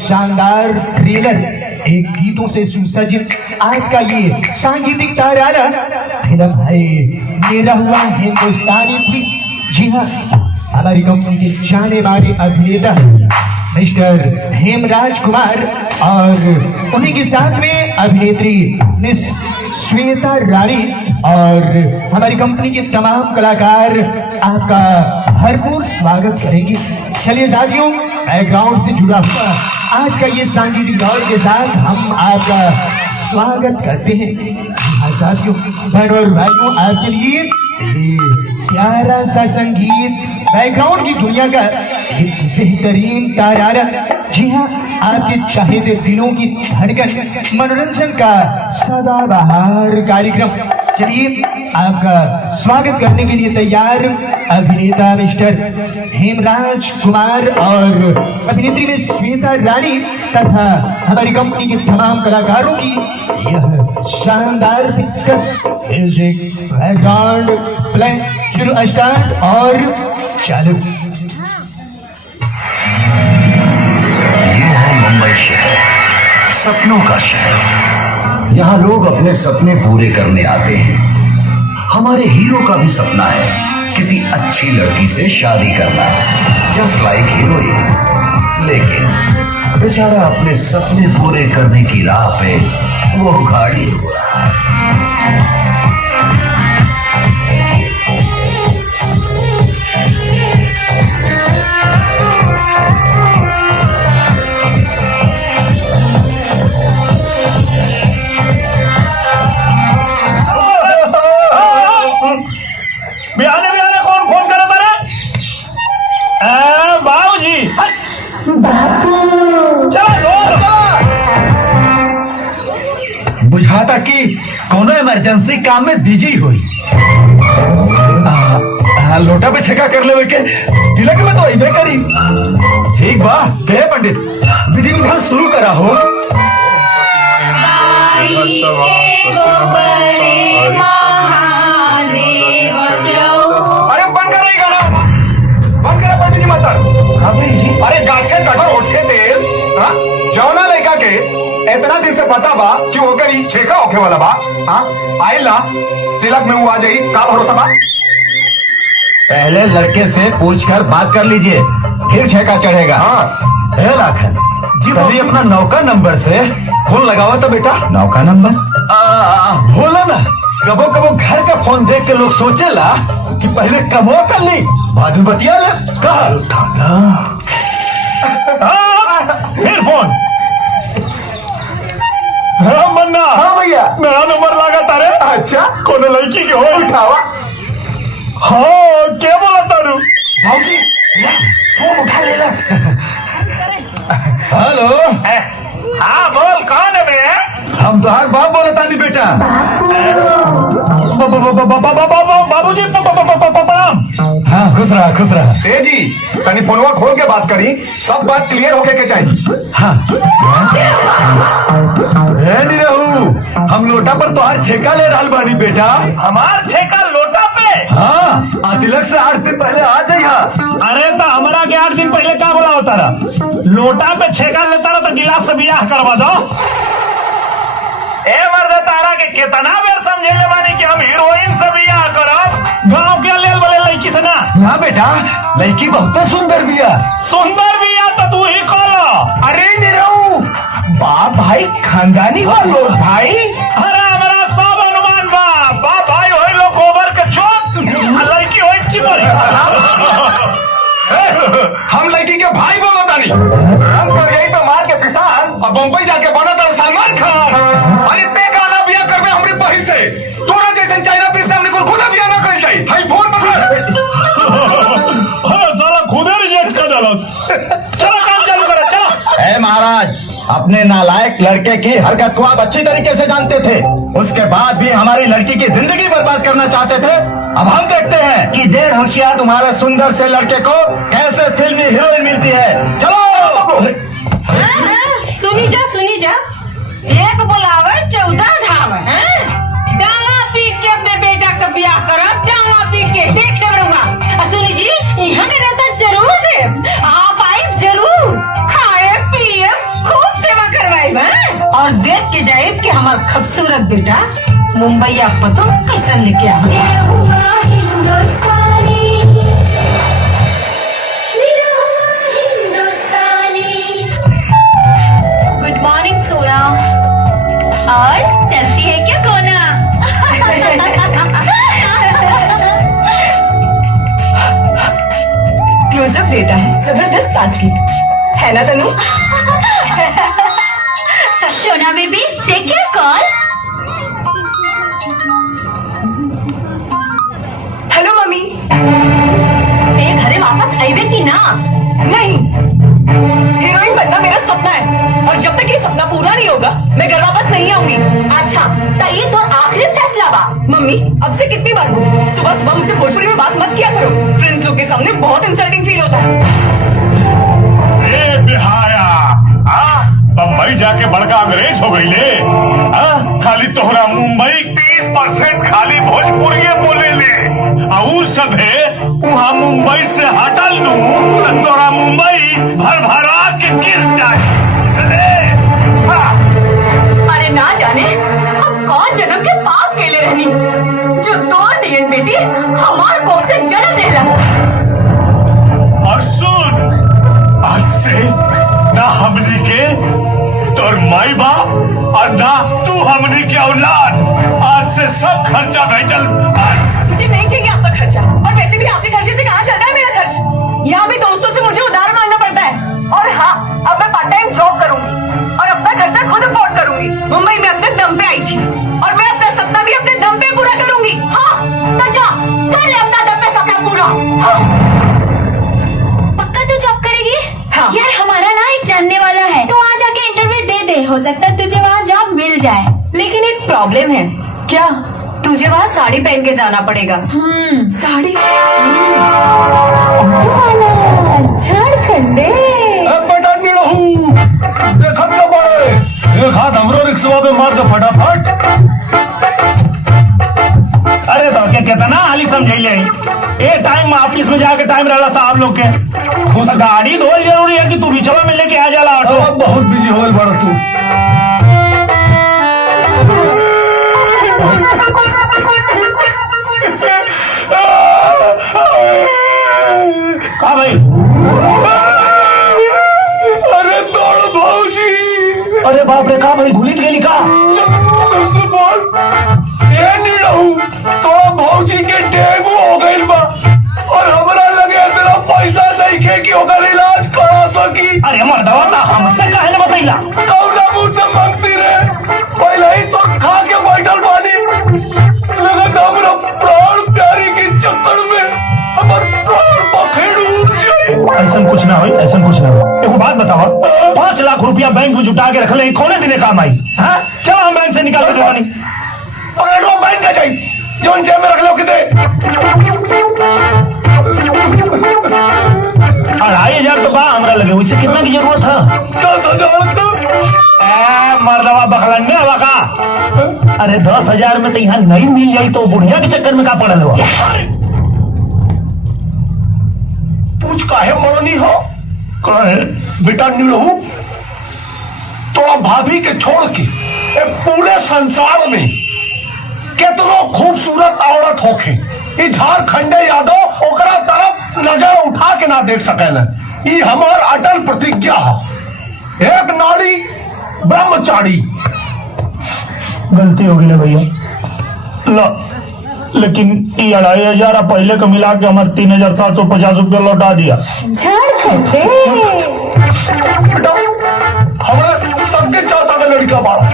शानदार ट्रेलर, एक गीतों से सुसज्जित आज का ये सांगीतिक ताराना फिल्म है मेरा हुआ हिंदुस्तानी थी। जी हाँ, हमारी कंपनी के जाने माने अभिनेता मिस्टर हेमराज कुमार और उन्हीं के साथ में अभिनेत्री मिस श्वेता रानी और हमारी कंपनी के तमाम कलाकार आपका भरपूर स्वागत करेंगे। चलिए साथियों, बैकग्राउंड से जुड़ा हुआ आज का ये सांगीतिक दौर के साथ हम आपका स्वागत करते हैं। हाँ साथियों, बहनों और भाइयों, आपके लिए प्यारा सा संगीत बैकग्राउंड की दुनिया का एक बेहतरीन ताराना। जी हाँ, आपके चाहते दिलों की धड़कन मनोरंजन का सदाबहार कार्यक्रम। चलिए, आपका स्वागत करने के लिए तैयार अभिनेता मिस्टर हेमराज कुमार और अभिनेत्री में श्वेता रानी तथा हमारी कंपनी के तमाम कलाकारों की यह शानदार दिलकश म्यूजिक बैकग्राउंड प्ले शुरू स्टार्ट और चालू। ये है मुंबई शहर, सपनों का शहर। यहाँ लोग अपने सपने पूरे करने आते हैं। हमारे हीरो का भी सपना है किसी अच्छी लड़की से शादी करना, जस्ट लाइक हीरोइन। लेकिन बेचारा अपने सपने पूरे करने की राह पे वो गाड़ी हो रहा है। कौन फोन करे तारे? बाबूजी। चलो बुझाता कि कोनो इमरजेंसी काम में बिजी हुई। लोटा पे छेका कर लेवे के तिलक में तो अइबे करी। ठीक बा, कहे पंडित विधि विधान शुरू करा हो। अरे बंद कर गाना, बंद करा पंडित जी मत। अरे गाछे कटो उठे तेल जौना लड़का के इतना दिन से पता बा कि वो करी छेका होके वाला बा। आइला तिलक में वो आ जाई, का भरोसा बा? पहले लड़के से पूछकर बात कर लीजिए, फिर छेका चढ़ेगा। हाँ राखन जी, तभी अपना नौका नंबर से फोन लगाओ तो बेटा। नौका नंबर बोला ना, कबो कबो घर का फोन देख के लोग सोचेला कि पहले कमो कर ली बाद में बतिया ले। फिर फोन। हाँ मन्ना। हाँ भैया, मेरा नंबर लगा तारे। अच्छा, कोनो लड़की के हो उठावा। हाँ, क्या बोला तारू? भाजी फोन उठा ले। हेलो। हाँ बोल, कौन है बे? हम तुम्हार बाप बोले तानी बेटा। बाबूजी प्रणाम। हाँ खुश रहा, खुश रहा। जी तनी फोनवा खोल के बात करी, सब बात क्लियर होके के चाहिए। हाँ नहीं रहू, हम लोटा पर तुम्हार छेका ले रहा बानी बेटा। हमार ठेका लोटा पे? हाँ, तिलक से 8 दिन पहले आ जाइए। अरे तो हमारा के 8 दिन पहले क्या बोला होता रहा? लोटा पे छेका लेता रहा तो गिलास से बियाह करवा दो। ए मर्द तारा के कितना बेर समझे ले बानी कि हम हीरोइन से बियाह करब, गांव के लेल बोले लड़की से ना। ना बेटा, लड़की बहुत सुंदर बिया। सुंदर बिया तो तू ही कहो। अरे नहीं रहू, बाप भाई खानदानी हो लोग भाई। अरे हमारा सब अनुमान बा, बाप भाई होई लोग गोबर के चोट, लड़की होई चिमरी। हम लड़की के भाई बोलो तानी, हम कर गई तो मार के किसान और बम्बई जाके बना था सलमान खान। अरे ते गाना बिया कर में हमारी बहिन से तोरा जैसे चाइना पीस से हमने खुदा बिया ना कर जाई। हाय फोन पकड़। साला खुदे रिजेक्ट कर डालो। चलो काम चालू करो, चलो। ए महाराज, अपने नालायक लड़के की हरकत को आप अच्छी तरीके से जानते थे, उसके बाद भी हमारी लड़की की जिंदगी बर्बाद करना चाहते थे। अब हम देखते हैं कि देर होशियार तुम्हारे सुंदर से लड़के को कैसे फिल्मी हीरोइन मिलती है। चलो। सुनी जा, एक बुलावे 14 धावे। डाला पीट के अपने बेटा का ब्याह करब, डाला पीट के देख रहूंगा। सुनी जी, यहाँ रहता जरूर दे, आप आए जरूर, खाए पिए और देख के जाए कि हमार खूबसूरत बेटा मुंबई आप पतो कैसन लेके आ गुड मॉर्निंग सोना। और चलती है क्या कोना? क्लोजअप बेटा है, जबरदस्त ताजगी है ना तनु? सोना baby take your call. Hello mummy, मेरे घरे वापस आईवे की ना? नहीं, हीरोइन बनना मेरा सपना है और जब तक ये सपना पूरा नहीं होगा मैं घर वापस नहीं आऊंगी। अच्छा तो ये तो आखिरी फैसला बा। मम्मी अब से कितनी बार बोलूं, सुबह सुबह मुझे भोजपुरी में बात मत किया करो, फ्रेंड्स लोग के सामने बहुत इंसल्टिंग फील होता है। ए बिहाया, बम्बई जाके बड़का अंग्रेज हो गई ले। खाली तोहरा मुंबई 30% खाली भोजपुरी बोले ले। ऊ सब है वहाँ मुंबई से हटल नू तोरा मुंबई भर भरा के गिर जाए। अरे ना जाने हम कौन जन्म के पाप खेले रहनी जो दो नियन बेटी हमार कोख से जन्म ले ला। और सुन, आज से ना हमनी के तोर माई बाप और ना तू हमनी के औलाद, आज से सब खर्चा भेजल। मुझे नहीं चाहिए आपका खर्चा, और वैसे भी आपके खर्चे से कहाँ चल रहा है मेरा खर्च? यहाँ भी दोस्तों से मुझे उधार मांगना पड़ता है। और हाँ, अब मैं पार्ट टाइम जॉब करूंगी और अपना खर्चा खुद अफोर्ड करूंगी। मुंबई में अपने दम पे आई थी और मैं अपना सपना भी अपने दम पे पूरा करूंगी। हाँ तो जा कर ले अपना दम पे सपना पूरा। हाँ। पक्का तू जॉब करेगी? हाँ। यार हमारा ना एक जानने वाला है, तो वहाँ जाके इंटरव्यू दे दे, हो सकता है तुझे वहाँ जॉब मिल जाए। लेकिन एक प्रॉब्लम है। क्या? तुझे वहाँ साड़ी पहन के जाना पड़ेगा। साड़ी? झारखंडे देखा क्या बारे, एक हाथ हमरो रिक्शा पे मार दो फटाफट। अरे तो क्या कहता ना हाली समझ ले ए टाइम ऑफिस में जाके टाइम रहला साहब लोग के गाड़ी धोल जरूरी है कि तू बिछवा में लेके आ जाला ऑटो। बहुत बिजी हो गए बड़ा तू। कहा भाई? अरे तोड़ भाऊजी। अरे बाप रे, कहा भाई भूलित गेली का? ये नहीं रहूं तो भाऊजी के डेंगू हो गई बा और हमरा लगे तेरा पैसा नहीं खे कि ओकर इलाज करा सकी। अरे मर्दवा ता हमसे काहे न बतैला? कौना मुंह से मांगती रे, पहले ही तो खा के बैठल बानी, लगत हमरा प्राण प्यारी के चक्कर में हमर प्राण पखेड़ उड़ जाए। ऐसा कुछ ना हो, ऐसा कुछ ना हो। एक बात बताओ, 5 लाख रुपया बैंक में जुटा के रख ले, कौने दिने काम आई? हाँ चलो हम बैंक से निकाल के दवानी। अरे वो बैंक का जाई जोन जेब में रख लो किते। 2,500 तो बा हमरा लगे, उससे कितना की जरूरत है? 10,000 तो मर्दवा बखलन्ने हवा का? अरे 10,000 में तो यहाँ नहीं मिल जाई तो बुढ़िया के चक्कर में का पड़ल हुआ? पूछ काहे मरनी हो? कहे बेटा नीलू, तोरा भाभी के छोड़ के पूरे संसार में कितनो खूबसूरत औरत होखे, ये झारखंडे यादव ओकरा तरफ नजर उठा के ना देख सकेला। ये हमार अटल प्रतिज्ञा है, एक नारी ब्रह्मचारी। गलती हो गई भैया, लेकिन ये 2,500 पहले का मिला के हमारे 3,750 रुपया लौटा दिया। झारखंडे बेटा हमारे सबके चाहता का लड़का बाड़ा,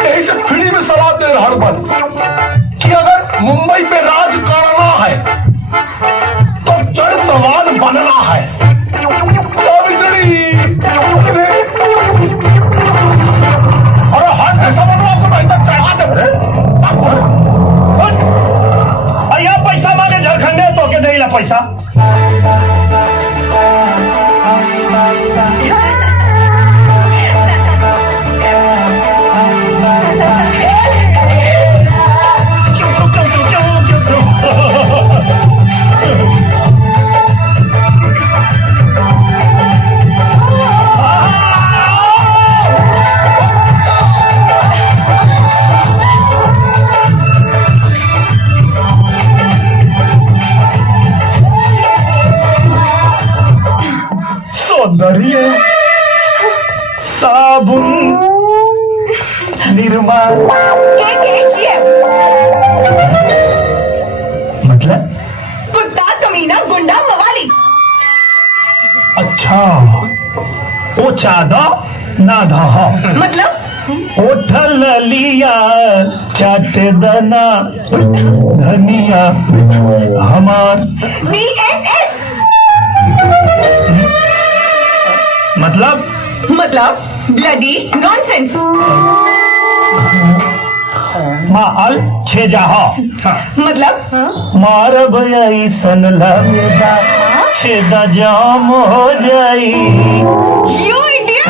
यही से फ्री में सलाह दे रहा बन कि अगर मुंबई पे राज करना है तो जड़ सवाल बनना है। अरे हाथ ऐसा बनवा को नहीं तो चढ़ा दे। भैया पैसा मांगे झारखंडे तो के देला पैसा। साबुन निरमा मतलब कुत्ता कमीना गुंडा मवाली। अच्छा ओ चादा ना धा मतलब उठल लिया चाट दना धनिया हमार BNS। मतलब मतलब ब्लडी नॉनसेंस। माल छे जहा मतलब मारब ऐसन लगेगा छेदा जाम हो जाई यू इडियट।